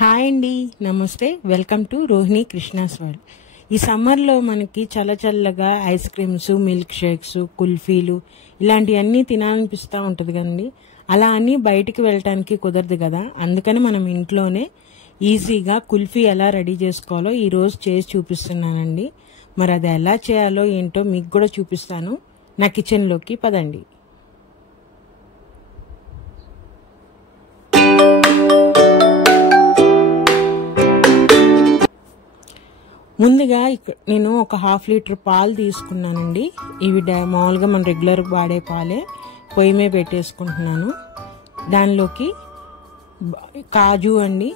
Hi అండి, నమస్తే. Welcome to Rohini Krishna's world. ఈ సమ్మర్లో మనకి చల్లగా ఐస్ క్రీమ్స్, మిల్క్ షేక్స్, కుల్ఫీలు ఇలాంటివన్నీ తినాలనిపిస్తూ ఉంటుంది కదండి. అలా అని బయటికి వెళ్ళటానికి కుదరదు కదా. అందుకని మనం ఇంట్లోనే ఈజీగా కుల్ఫీ ఎలా రెడీ చేసుకోవాలో ఈరోజు చేసి చూపిస్తున్నానండి. మరి అది ఎలా చేయాలో ఏంటో మీకు కూడా చూపిస్తాను. నా కిచెన్లోకి పదండి. ముందుగా నేను ఒక 1/2 లీటర్ పాలు తీసుకున్నానండి. ఇవి మామూలుగా మనం రెగ్యులర్ వాడే పాలే. పొయ్యి మీద పెట్టేసుకుంటున్నాను. దానిలోకి కాజు అండి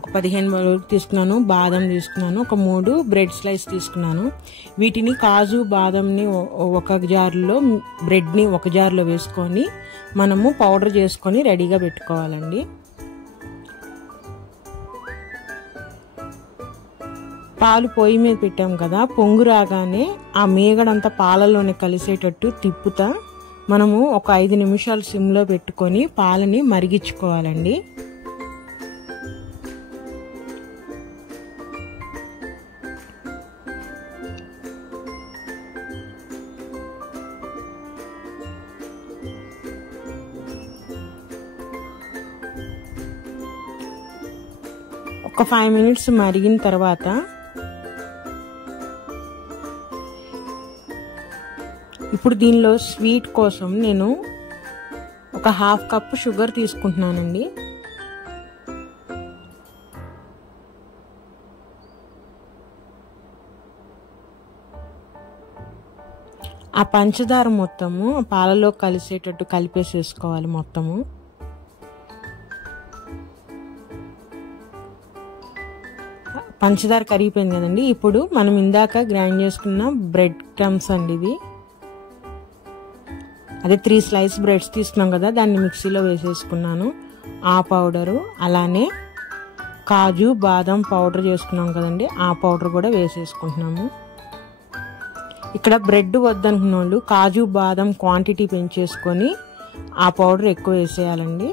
ఒక 15 వరకు తీసుకున్నాను. బాదం తీసుకున్నాను. ఒక 3 బ్రెడ్ స్లైస్ తీసుకున్నాను. వీటిని కాజు బాదంని ఒక జార్లో, బ్రెడ్ని ఒక జార్లో వేసుకొని మనము పౌడర్ చేసుకొని రెడీగా పెట్టుకోవాలండి. పాలు పొయ్యి మీద పెట్టాం కదా, పొంగు రాగానే ఆ మీగడంతా పాలలోనే కలిసేటట్టు తిప్పుతా మనము ఒక 5 నిమిషాలు సిమ్లో పెట్టుకొని పాలని మరిగించుకోవాలండి. ఒక 5 మినిట్స్ మరిగిన తర్వాత ఇప్పుడు దీనిలో స్వీట్ కోసం నేను ఒక 1/2 కప్పు షుగర్ తీసుకుంటున్నానండి. ఆ పంచదార మొత్తము పాలలో కలిసేటట్టు కలిపేసేసుకోవాలి మొత్తము. పంచదార కరిగిపోయింది కదండి. ఇప్పుడు మనం ఇందాక గ్రైండ్ చేసుకున్న బ్రెడ్ క్రమ్స్ అండి ఇవి. అదే 3 స్లైస్ బ్రెడ్స్ తీసుకున్నాం కదా, దాన్ని మిక్సీలో వేసేసుకున్నాను. ఆ పౌడరు, అలానే కాజు బాదం పౌడర్ చేసుకున్నాం కదండి, ఆ పౌడర్ కూడా వేసేసుకుంటున్నాము. ఇక్కడ బ్రెడ్ వద్దనుకున్న వాళ్ళు కాజు బాదం క్వాంటిటీ పెంచేసుకొని ఆ పౌడర్ ఎక్కువ వేసేయాలండి.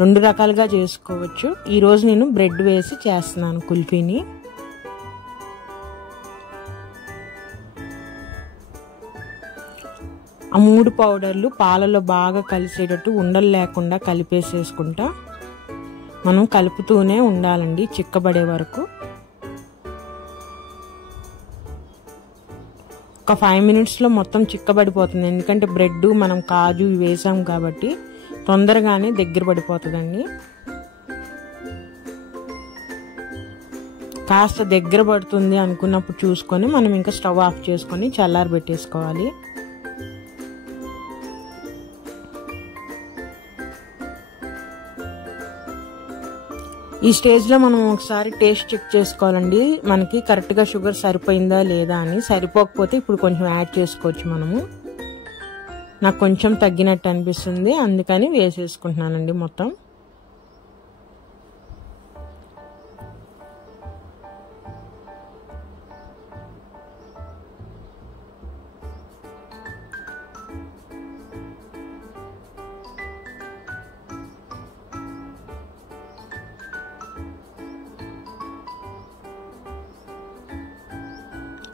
2 రకాలుగా చేసుకోవచ్చు. ఈరోజు నేను బ్రెడ్ వేసి చేస్తున్నాను కుల్ఫీని. ఆ 3 పౌడర్లు పాలలో బాగా కలిసేటట్టు ఉండలు లేకుండా కలిపేసేసుకుంటా మనం కలుపుతూనే ఉండాలండి చిక్కబడే వరకు. ఒక 5 మినిట్స్లో మొత్తం చిక్కబడిపోతుంది. ఎందుకంటే బ్రెడ్ మనం కాజు వేసాం కాబట్టి తొందరగానే దగ్గర పడిపోతుందండి. కాస్త దగ్గర పడుతుంది అనుకున్నప్పుడు చూసుకొని మనం ఇంకా స్టవ్ ఆఫ్ చేసుకొని చల్లారి పెట్టేసుకోవాలి. ఈ స్టేజ్లో మనం ఒకసారి టేస్ట్ చెక్ చేసుకోవాలండి, మనకి కరెక్ట్గా షుగర్ సరిపోయిందా లేదా అని. సరిపోకపోతే ఇప్పుడు కొంచెం యాడ్ చేసుకోవచ్చు మనము. నాకు కొంచెం తగ్గినట్టు అనిపిస్తుంది, అందుకని వేసేసుకుంటున్నానండి మొత్తం.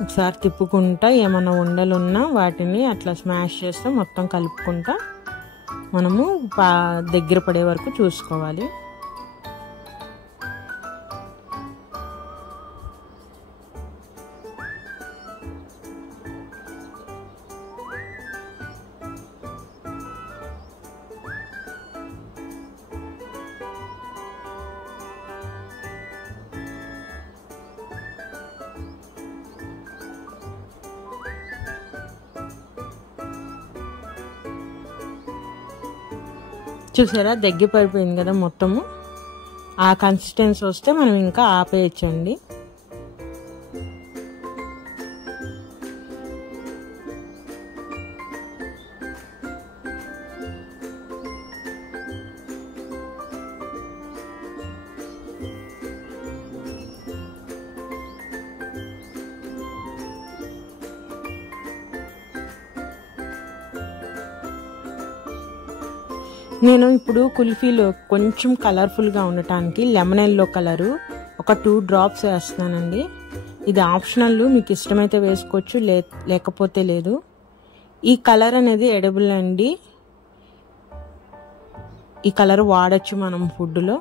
ఒకసారి తిప్పుకుంటా ఏమైనా ఉండలున్నా వాటిని అట్లా స్మాష్ చేస్తే మొత్తం కలుపుకుంటా మనము దగ్గర పడే వరకు చూసుకోవాలి. చూసారా, దగ్గర పడిపోయింది కదా మొత్తము. ఆ కన్సిస్టెన్సీ వస్తే మనం ఇంకా ఆపేయచ్చండి. నేను ఇప్పుడు కుల్ఫీలో కొంచెం కలర్ఫుల్గా ఉండటానికి లెమన్ ఎల్లో కలరు ఒక 2 డ్రాప్స్ వేస్తున్నానండి. ఇది ఆప్షనల్, మీకు ఇష్టమైతే వేసుకోవచ్చు, లేకపోతే లేదు. ఈ కలర్ అనేది ఎడిబుల్ అండి. ఈ కలర్ వాడచ్చు మనం ఫుడ్లో.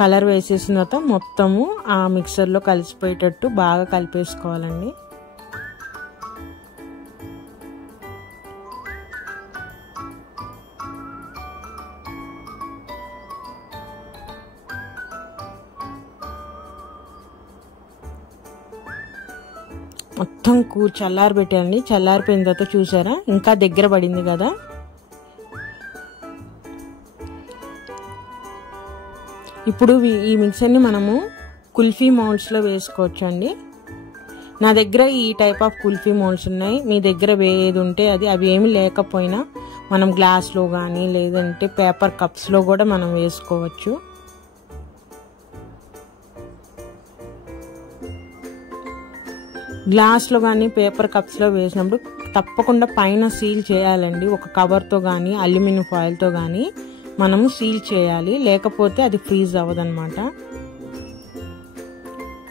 కలర్ వేసేసిన తర్వాత మొత్తము ఆ మిక్సర్లో కలిసిపోయేటట్టు బాగా కలిపేసుకోవాలండి. మొత్తం చల్లారి పెట్టండి. చల్లారిపోయిన తర్వాత చూసారా ఇంకా దగ్గర పడింది కదా. ఇప్పుడు ఈ మిక్సర్ని మనము కుల్ఫీ మౌల్డ్స్లో వేసుకోవచ్చు అండి. నా దగ్గర ఈ టైప్ ఆఫ్ కుల్ఫీ మౌల్డ్స్ ఉన్నాయి. మీ దగ్గర ఏది ఉంటే అది, అవి ఏమి లేకపోయినా మనం గ్లాస్లో కానీ లేదంటే పేపర్ కప్స్లో కూడా మనం వేసుకోవచ్చు. గ్లాస్లో కానీ పేపర్ కప్స్లో వేసినప్పుడు తప్పకుండా పైన సీల్ చేయాలండి. ఒక కవర్తో కానీ అల్యూమినియం ఫాయిల్తో కానీ మనము సీల్ చేయాలి, లేకపోతే అది ఫ్రీజ్ అవ్వదన్నమాట.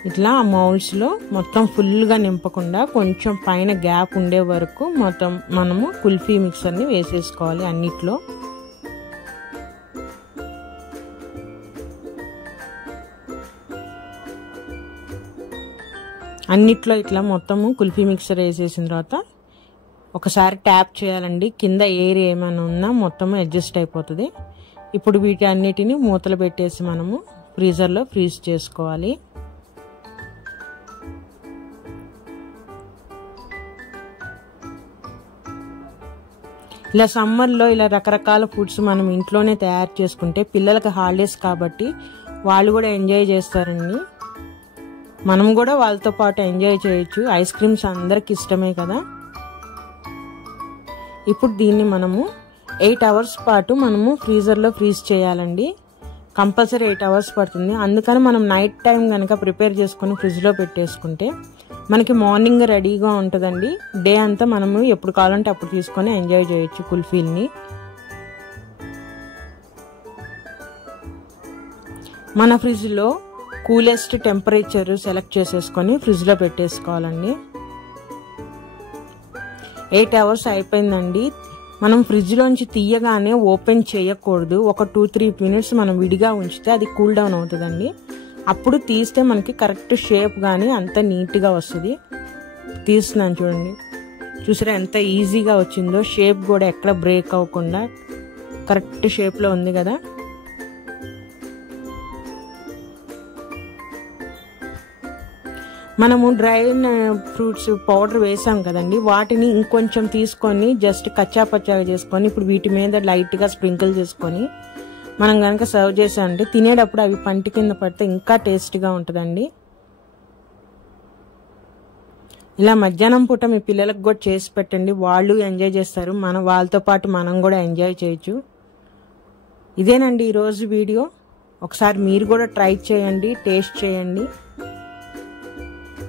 ఇట్లా ఆ మౌల్డ్స్లో మొత్తం ఫుల్గా నింపకుండా కొంచెం పైన గ్యాప్ ఉండే వరకు మొత్తం మనము కుల్ఫీ మిక్సర్ని వేసేసుకోవాలి అన్నిట్లో. అన్నిట్లో ఇట్లా మొత్తము కుల్ఫీ మిక్సర్ వేసేసిన తర్వాత ఒకసారి ట్యాప్ చేయాలండి. కింద ఎయిర్ ఏమైనా ఉన్నా మొత్తము అడ్జస్ట్ అయిపోతుంది. ఇప్పుడు వీటి అన్నిటిని మూతలు పెట్టేసి మనము ఫ్రీజర్లో ఫ్రీజ్ చేసుకోవాలి. ఇలా సమ్మర్లో ఇలా రకరకాల ఫుడ్స్ మనం ఇంట్లోనే తయారు చేసుకుంటే పిల్లలకి హాలిడేస్ కాబట్టి వాళ్ళు కూడా ఎంజాయ్ చేస్తారండి. మనం కూడా వాళ్ళతో పాటు ఎంజాయ్ చేయొచ్చు. ఐస్ క్రీమ్స్ అందరికి ఇష్టమే కదా. ఇప్పుడు దీన్ని మనము 8 అవర్స్ పాటు మనము ఫ్రీజర్లో ఫ్రీజ్ చేయాలండి. కంపల్సరీ 8 అవర్స్ పడుతుంది. అందుకని మనం నైట్ టైం కనుక ప్రిపేర్ చేసుకుని ఫ్రిడ్జ్లో పెట్టేసుకుంటే మనకి మార్నింగ్ రెడీగా ఉంటుందండి. డే అంతా మనము ఎప్పుడు కావాలంటే అప్పుడు తీసుకొని ఎంజాయ్ చేయొచ్చు కుల్ఫీల్ని. మన ఫ్రిడ్జ్లో కూలెస్ట్ టెంపరేచర్ సెలెక్ట్ చేసేసుకొని ఫ్రిడ్జ్లో పెట్టేసుకోవాలండి. 8 అవర్స్ అయిపోయిందండి. మనం ఫ్రిడ్జ్లోంచి తీయగానే ఓపెన్ చేయకూడదు. ఒక 2-3 మినిట్స్ మనం విడిగా ఉంచితే అది కూల్ డౌన్ అవుతుందండి. అప్పుడు తీస్తే మనకి కరెక్ట్ షేప్ కానీ అంత నీట్గా వస్తుంది. తీస్తున్నాను చూడండి, చూసారా ఎంత ఈజీగా వచ్చిందో. షేప్ కూడా ఎక్కడ బ్రేక్ అవ్వకుండా కరెక్ట్ షేప్లో ఉంది కదా. మనము డ్రై ఫ్రూట్స్ పౌడర్ వేసాం కదండి, వాటిని ఇంకొంచెం తీసుకొని జస్ట్ కచ్చా పచ్చాగా చేసుకొని ఇప్పుడు వీటి మీద లైట్గా స్ప్రింకిల్ చేసుకొని మనం కనుక సర్వ్ చేసామంటే తినేటప్పుడు అవి పంటి కింద పడితే ఇంకా టేస్టీగా ఉంటుందండి. ఇలా మధ్యాహ్నం పూట మీ పిల్లలకు కూడా చేసి పెట్టండి, వాళ్ళు ఎంజాయ్ చేస్తారు. వాళ్ళతో పాటు మనం కూడా ఎంజాయ్ చేయొచ్చు. ఇదేనండి ఈరోజు వీడియో. ఒకసారి మీరు కూడా ట్రై చేయండి, టేస్ట్ చేయండి.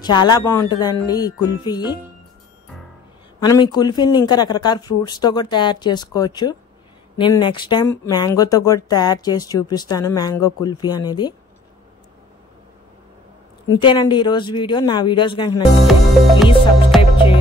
చాలా బాగుంటుందండి ఈ కుల్ఫీ. మనం ఈ కుల్ఫీని ఇంకా రకరకాల ఫ్రూట్స్తో కూడా తయారు చేసుకోవచ్చు. నేను నెక్స్ట్ టైం మ్యాంగోతో కూడా తయారు చేసి చూపిస్తాను, మ్యాంగో కుల్ఫీ అనేది. ఇంతేనండి ఈరోజు వీడియో. నా వీడియోస్ కనుక నచ్చితే ప్లీజ్ సబ్స్క్రైబ్ చేయండి.